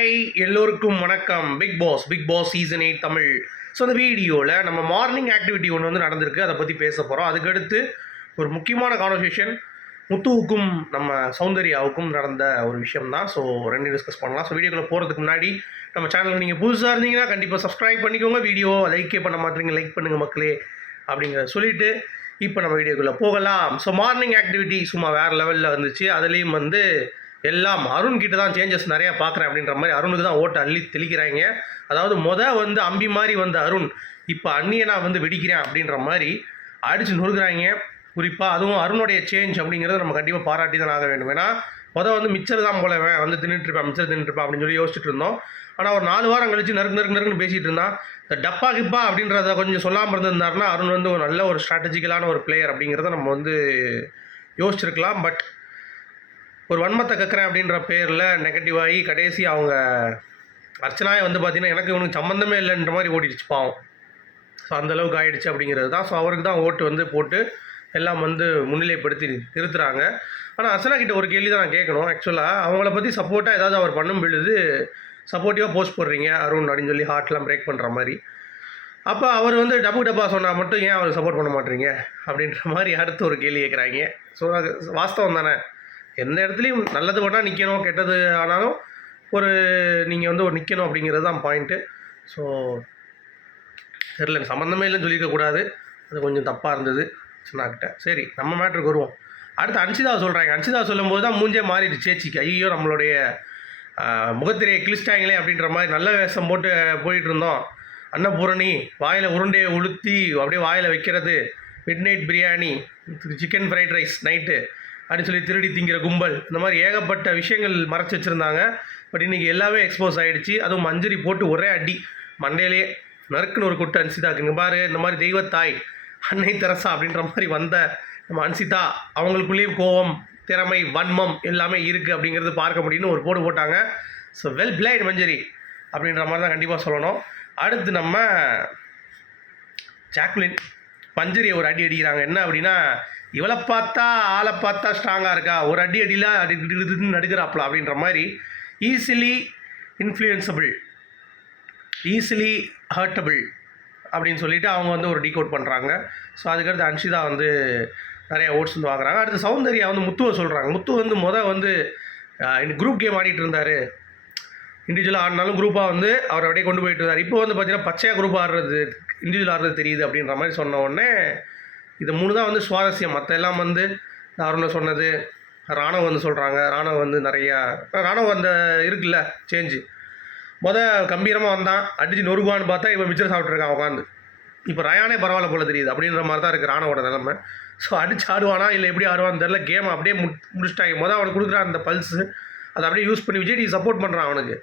Hi எல்லோருக்கும் வணக்கம். Bigg Boss Bigg Boss season eight Tamil. So அந்த வீடியோவில் நம்ம மார்னிங் ஆக்டிவிட்டி ஒன்று வந்து நடந்திருக்கு. அதை பற்றி பேச போகிறோம் அதுக்கடுத்து ஒரு முக்கியமான கான்வர்சேஷன் முத்துவுக்கும் நம்ம சௌந்தர்யாவுக்கும் நடந்த ஒரு விஷயம் தான் ஸோ ரெண்டு டிஸ்கஸ் பண்ணலாம். ஸோ வீடியோக்குள்ளே போகிறதுக்கு முன்னாடி நம்ம சேனலுக்கு நீங்கள் புதுசாக இருந்தீங்கன்னா கண்டிப்பாக சப்ஸ்கிரைப் பண்ணிக்கோங்க. வீடியோ லைக்கே பண்ண மாட்டீங்க. லைக் பண்ணுங்கள் மக்களே அப்படிங்கிறத சொல்லிவிட்டு இப்போ நம்ம வீடியோக்குள்ளே போகலாம். ஸோ மார்னிங் ஆக்டிவிட்டி சும்மா வேறு லெவலில் வந்துச்சு. அதுலேயும் வந்து எல்லாம் அருண் கிட்ட தான் சேஞ்சஸ் நிறையா பார்க்குறேன் அப்படின்ற மாதிரி அருணுக்கு தான் ஓட்டு அள்ளி தெளிக்கிறாங்க. அதாவது மொதல் வந்து அம்பி மாதிரி வந்த அருண் இப்போ அண்ணியை நான் வந்து வெடிக்கிறேன் அப்படின்ற மாதிரி அடித்து நொறுக்கிறாங்க. குறிப்பாக அதுவும் அருணுடைய சேஞ்ச் அப்படிங்கிறத நம்ம கண்டிப்பாக பாராட்டி தான் ஆக வேண்டும். ஏன்னா முத வந்து மிச்சர் தான் போல வந்து தின்னுட்டு மிச்சர் தின்னுட்டு அப்படின்னு சொல்லி யோசிச்சுட்டு இருந்தோம். ஆனால் ஒரு நாலு வாரம் கழிச்சு நறுக்கு நறுக்கு நறுக்குன்னு பேசிகிட்டு இருந்தான் இந்த டப்பா கிப்பா அப்படின்றத கொஞ்சம் சொல்லாமல் இருந்திருந்தாருன்னா அருண் வந்து ஒரு நல்ல ஒரு ஸ்ட்ராட்டஜிக்கலான ஒரு பிளேயர் அப்படிங்கிறத நம்ம வந்து யோசிச்சிருக்கலாம். பட் ஒரு வன்மத்தை கக்குறேன் அப்படின்ற பேரில் நெகட்டிவ் ஆகி கடைசி அவங்க அர்ச்சனாயை வந்து பார்த்தீங்கன்னா எனக்கு இவனுக்கு சம்மந்தமே இல்லைன்ற மாதிரி ஓடிடுச்சு பாவம். ஸோ அந்தளவுக்கு ஆயிடுச்சு அப்படிங்கிறது தான். ஸோ அவருக்கு தான் ஓட்டு வந்து போட்டு எல்லாம் வந்து முன்னிலைப்படுத்தி நிறுத்துகிறாங்க ஆனால் அர்ச்சனா கிட்ட ஒரு கேள்வி தான் நான் கேட்கணும். ஆக்சுவலாக அவங்கள பற்றி சப்போர்ட்டாக ஏதாவது அவர் பண்ணும் பொழுது சப்போர்ட்டிவாக போஸ்ட் போடுறீங்க அருண் அப்படின்னு சொல்லி ஹார்ட்லாம் பிரேக் பண்ணுற மாதிரி. அப்போ அவர் வந்து டப்பு டப்பா சொன்னால் மட்டும் ஏன் அவர் சப்போர்ட் பண்ண மாட்டீங்க? அப்படின்ற மாதிரி அடுத்து ஒரு கேள்வி கேட்குறாங்க. ஸோ அது வாஸ்தவம் தானே? எந்த இடத்துலையும் நல்லது வேணால் நிற்கணும் கெட்டது ஆனாலும் ஒரு நீங்கள் வந்து ஒரு நிற்கணும் அப்படிங்கிறது தான் பாயிண்ட்டு ஸோ தெரில சம்மந்தமே இல்லைன்னு சொல்லியிருக்கக்கூடாது அது கொஞ்சம் தப்பாக இருந்தது சொன்னாக்கிட்ட. சரி நம்ம மேட்ருக்கு வருவோம். அடுத்து அன்சிதா சொல்கிறாங்க அன்சிதா சொல்லும்போது தான் மூஞ்சே மாறிடுச்சு சேச்சிக்கு. ஐயோ நம்மளுடைய முகத்திரையை கிழிச்சிட்டாங்களே அப்படின்ற மாதிரி நல்ல வேஷம் போட்டு போயிட்டு இருந்தோம். அன்னபூரணி வாயில் உருண்டையை உளுத்தி அப்படியே வாயில் வைக்கிறது. Midnight biryani chicken fried rice night அப்படின்னு சொல்லி திருடி திங்கிற கும்பல். இந்த மாதிரி ஏகப்பட்ட விஷயங்கள் மறைச்சி வச்சுருந்தாங்க. பட் இன்றைக்கி எல்லாமே எக்ஸ்போஸ் ஆகிடுச்சு அதுவும் மஞ்சரி போட்டு ஒரே அடி. மண்டையிலே நறுக்குன்னு ஒரு குட்டு அன்சிதாக்கு. இங்கே பாரு இந்த மாதிரி தெய்வத்தாய் அன்னை தெரசா அப்படின்ற மாதிரி வந்த நம்ம அன்சிதா அவங்களுக்குள்ளேயும் கோவம் திறமை வன்மம் எல்லாமே இருக்குது அப்படிங்கிறது பார்க்க முடியும்னு ஒரு போடு போட்டாங்க. ஸோ வெல் பிளேட் மஞ்சரி அப்படின்ற மாதிரி தான் கண்டிப்பாக சொல்லணும். அடுத்து நம்ம ஜாக்லின் மஞ்சரியை ஒரு அடி அடிக்கிறாங்க. என்ன அப்படின்னா இவளை பார்த்தா ஆளை பார்த்தா ஸ்ட்ராங்காக இருக்கா? ஒரு அடி அடியில் அடி நடுக்கிறாப்புல அப்படின்ற மாதிரி ஈஸிலி இன்ஃப்ளூயன்சபிள் ஈஸிலி ஹர்ட்டபிள் அப்படின்னு சொல்லிட்டு அவங்க வந்து ஒரு டீகோட் பண்ணுறாங்க ஸோ அதுக்கடுத்து அன்ஷிதா வந்து நிறைய ஓட்ஸ் வந்து வாங்குறாங்க. அடுத்து சௌந்தர்யா வந்து முத்துவை சொல்கிறாங்க முத்து வந்து மொதல் வந்து குரூப் கேம் ஆடிட்டு இருந்தார். இண்டிவிஜுவலாக ஆடினாலும் குரூப்பாக வந்து அவர் அப்படியே கொண்டு போயிட்டு இருந்தார். இப்போ வந்து பார்த்தீங்கன்னா பச்சையாக குரூப் ஆடுறது இண்டிவிஜுவல் ஆடுறது தெரியுது அப்படின்ற மாதிரி சொன்ன உடனே இது மூணு தான் வந்து சுவாரஸ்யம். மற்ற எல்லாம் வந்து அருணை சொன்னது ராணுவ வந்து சொல்கிறாங்க ராணுவ வந்து நிறையா ராணுவம் அந்த இருக்குல்ல சேஞ்சு முத கம்பீரமாக வந்தான். அடிச்சு நொறுக்குவான்னு பார்த்தா இவன் மிச்சர் சாப்பிட்ருக்கான் உட்காந்து இப்போ ரயானே பரவாயில்ல போல தெரியுது அப்படின்ற மாதிரி தான் இருக்குது ராணுவோட நிலமை. ஸோ அடிச்சு ஆடுவானா இல்லை எப்படி ஆடுவான்னு தெரில கேம் அப்படியே மு முடிச்சிட்டாங்க. மொதல் அவனுக்கு கொடுக்குறான் அந்த பல்ஸு அதை அப்படியே யூஸ் பண்ணி விஜய் நீ சப்போர்ட் பண்ணுறான் அவனுக்கு.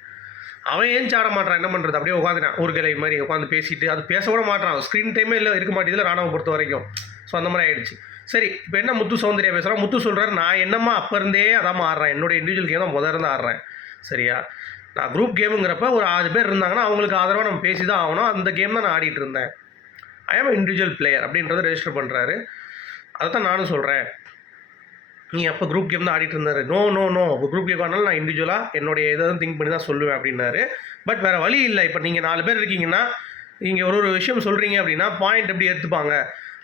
அவன் ஏன் ஆட மாட்டான் என்ன பண்ணுறது அப்படியே உட்காந்துட்டான் ஒரு கிளை மாதிரி உட்காந்து பேசிட்டு அது பேச கூட மாட்டான். ஸ்க்ரீன் டைமே இல்லை இருக்க மாட்டேங்குது ராணுவம் பொறுத்த வரைக்கும். ஸோ அந்த மாதிரி ஆயிடுச்சு. சரி இப்போ என்ன முத்து சௌந்தர்யா பேசுகிறோம் முத்து சொல்கிறார் நான் என்னம்மா அப்போ இருந்தே அதான் ஆடுறேன். என்னோடய இண்டிவிஜுவல் கேம் தான் முதல்ல இருந்து ஆடுறேன். சரியா? நான் குரூப் கேமுங்கிறப்ப ஒரு ஆறு பேர் இருந்தாங்கன்னா அவங்களுக்கு ஆதரவாக நம்ம பேசி தான் ஆகணும். அந்த கேம் தான் நான் ஆடிட்டு இருந்தேன். ஐ ஆம் இண்டிவிஜுவல் பிளேயர் அப்படின்றத ரெஜிஸ்டர் பண்ணுறாரு அதை தான் நானும் சொல்கிறேன் நீ அப்போ குரூப் கேம் தான் ஆடிட்டு இருந்தாரு நோ நோ நோ இப்போ குரூப் கேம் ஆனாலும் நான் இண்டிவிஜுவலாக என்னுடைய இதை தான் திங்க் பண்ணி தான் சொல்லுவேன் அப்படின்னாரு. பட் வேறு வழி இல்லை. இப்போ நீங்கள் நாலு பேர் இருக்கீங்கன்னா நீங்கள் ஒரு ஒரு விஷயம் சொல்கிறீங்க அப்படின்னா பாயிண்ட் எப்படி எடுத்துப்பாங்க?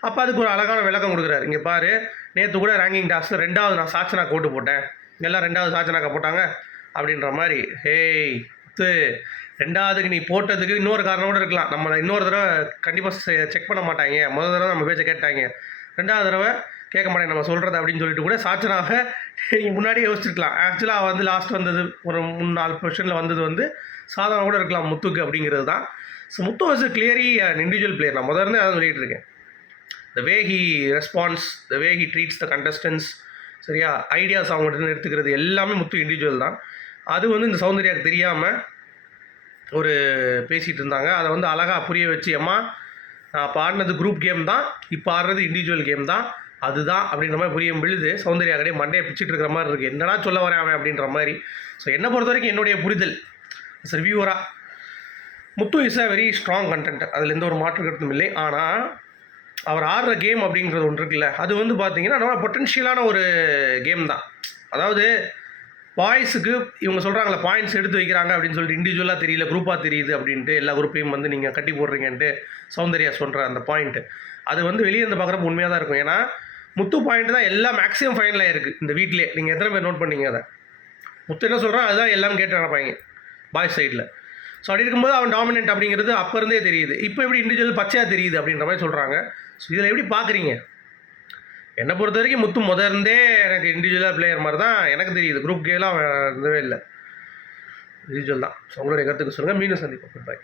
அப்போ அதுக்கு ஒரு அழகான விளக்கம் கொடுக்குறாரு. இங்கே பாரு நேற்று கூட ரேங்கிங் டாஸ்க்கு ரெண்டாவது நான் சாச்சனா கோட்டு போட்டேன். எல்லாம் ரெண்டாவது சாச்சனாக்கா போட்டாங்க? அப்படின்ற மாதிரி ஹேய் முத்து ரெண்டாவதுக்கு நீ போட்டதுக்கு இன்னொரு காரணம் கூட இருக்கலாம். நம்மளை இன்னொரு தடவை கண்டிப்பாக செக் பண்ண மாட்டாங்க. முதல் தடவை நம்ம பேச்சை கேட்டாங்க. ரெண்டாவது தடவை கேட்க மாட்டேன். நம்ம சொல்கிறது அப்படின்னு சொல்லிட்டு கூட சாச்சனாக நீங்கள் முன்னாடியே யோசிச்சிருக்கலாம். ஆக்சுவலாக வந்து லாஸ்ட் வந்தது ஒரு மூணு நாலு பொசிஷனில் வந்தது வந்து சாதாரண கூட இருக்கலாம் முத்துக்கு அப்படிங்கிறது தான். So Muthu was clearly and individual player நான் முதல்ல இருந்தே அதான் இருக்கேன். The way he responds the way he treats the contestants சரியா? ஐடியாஸ் அவங்ககிட்ட எடுத்துக்கிறது எல்லாமே முத்து இண்டிவிஜுவல் தான். அது வந்து இந்த சௌந்தர்யாவுக்கு தெரியாமல் ஒரு பேசிகிட்டு இருந்தாங்க. அதை வந்து அழகாக புரிய வச்சு அம்மா நான் இப்போ ஆடினது குரூப் கேம் தான். இப்போ ஆடுறது இண்டிவிஜுவல் கேம் தான். அதுதான் அப்படின்ற மாதிரி புரியும் பொழுது சௌந்தர்யா கடையே மண்டையை பிச்சுட்டு இருக்கிற மாதிரி இருக்குது என்னடா சொல்ல வரேன் அவன்? அப்படின்ற மாதிரி. ஸோ என்னை பொறுத்த வரைக்கும் என்னுடைய புரிதல் ரிவ்யூவராக Muthu is a very strong content அதில் எந்த ஒரு மாற்று கருத்தும் இல்லை. ஆனால் அவர் ஆடுற கேம் அப்படிங்கிறது ஒன்று இருக்குல்ல. அது வந்து பார்த்தீங்கன்னா நம்ம பொட்டென்ஷியலான ஒரு கேம் தான். அதாவது பாய்ஸுக்கு இவங்க சொல்கிறாங்களே பாயிண்ட்ஸ் எடுத்து வைக்கிறாங்க அப்படின்னு சொல்லிட்டு இண்டிவிஜுவலாக தெரியல குரூப்பாக தெரியுது அப்படின்ட்டு எல்லா குரூப்பையும் வந்து நீங்கள் கட்டி போடுறீங்கன்ட்டு சௌந்தர்யா சொல்கிற அந்த பாயிண்ட்டு அது வந்து வெளியே இருந்து பார்க்குறப்ப உண்மையாக தான் இருக்கும். ஏன்னா முத்து பாயிண்ட் தான் எல்லா மேக்ஸிமம் ஃபைனலாக இருக்குது இந்த வீட்டிலே நீங்கள் எத்தனை பேர் நோட் பண்ணீங்க அதை? முத்து என்ன சொல்கிறான் அதுதான் எல்லாம் கேட்டு நடப்பாங்க. பாய்ஸ் சைடில் ஸோ அப்படி இருக்கும்போது அவன் டாமினன்ட் அப்படிங்கிறது அப்போ இருந்தே தெரியுது. இப்போ எப்படி இண்டிவிஜுவல் பச்சையாக தெரியுது அப்படின்ற மாதிரி சொல்கிறாங்க ஸோ இதில் எப்படி பார்க்குறீங்க என்னை பொறுத்த வரைக்கும் முத்து முத இருந்தே எனக்கு இண்டிவிஜுவலாக பிளேயர் மாதிரி தான் எனக்கு தெரியுது. குரூப் கேலாம் அவன் இருந்தவே இல்லை. இண்டிவிஜுவல் தான். ஸோ உங்களுடைய கருத்துக்கு சொல்லுங்கள் மீண்டும் சந்திப்போம். பாய்